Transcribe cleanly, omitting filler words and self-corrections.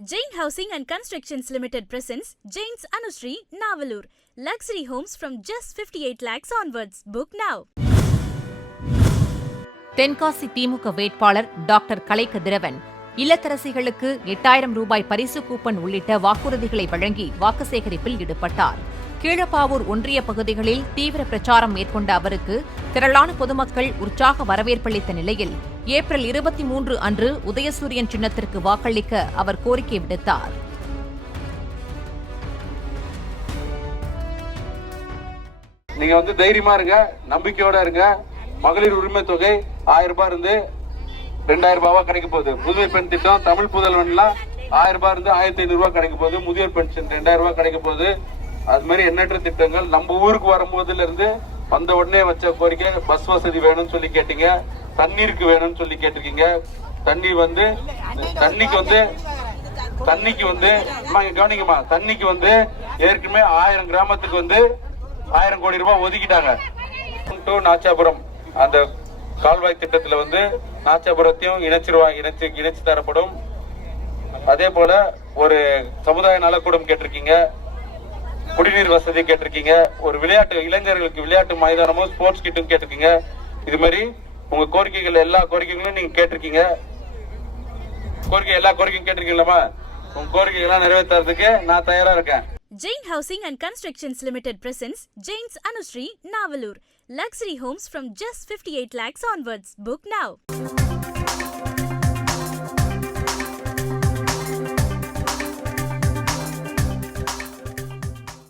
Jain Housing and Constructions Limited presents Jain's Anushree, Navalur. Luxury homes from just 58 lakhs onwards. Book now. Tenkasi திமுக வேட்பாளர் doctor கலை கதிரவன் இல்லத்தரசிகளுக்கு 8000 ரூபாய் பரிசு coupon உள்ளிட்ட வாக்குறுதிகளை வழங்கி வாக்கு சேகரிப்பில் ஈடுபட்டார். கீழப்பாவூர் ஒன்றிய பகுதிகளில் தீவிர பிரச்சாரம் மேற்கொண்ட அவருக்கு திரளான பொதுமக்கள் உற்சாக வரவேற்பளித்த நிலையில் ஏப்ரல் 23 அன்று உதயசூரியன் சின்னத்திற்கு வாக்களிக்க அவர் கோரிக்கை விடுத்தார். நீங்க தைரியமா இருங்க, நம்பிக்கையோட இருங்க. மகளிர் உரிமை தொகை 1000 ரூபாய் இருந்து 2000 ரூபாவா கிடைக்க போகுது. முதியோர் பெண் திட்டம், தமிழ் புதல்வன்லாம் 1000 ரூபாய் இருந்து 1500 ரூபாய் கிடைக்க போகுது. முதியோர் பென்ஷன் 2000 ரூபாய் கிடைக்க போகுது. அது மாதிரி எண்ணற்ற திட்டங்கள். நம்ம ஊருக்கு வரும்போதுல இருந்து வந்த உடனே வச்ச கோரிக்கை பஸ் வசதி வேணும்னு சொல்லி கேட்டீங்க, தண்ணீருக்கு வேணும்னு சொல்லி கேட்டிருக்கீங்க. கவனிங்கம்மா, தண்ணிக்கு ஏற்கனவே 1000 கிராமத்துக்கு 1000 கோடி ரூபாய் ஒதுக்கிட்டாங்க. நாச்சாபுரம் அந்த கால்வாய் திட்டத்துல நாச்சாபுரத்தையும் இணைச்சு தரப்படும். அதே போல ஒரு சமுதாய நலக்கூடம் கேட்டிருக்கீங்க, குடிநீர் வசதி கேட்டிருக்கீங்க, ஒரு இளைஞர்களுக்கு விளையாட்டு மைதானமும் ஸ்போர்ட்ஸ் கிட்டும் கேட்டிருக்கீங்க. இது மாதிரி உங்க கோரிக்கைகள் எல்லா கோரிக்கைகளும் நீங்க கேட்டிருக்கீங்க. எல்லா கோரிக்கையும் கேட்டிருக்கீங்களா? உங்க கோரிக்கைகள்லாம் நிறைவேற்றுறதுக்கு நான் தயாரா இருக்கேன். Jain Housing and Constructions Limited presents Jain's Anushree, Navalur. Luxury homes from just 58 lakhs onwards. Book now.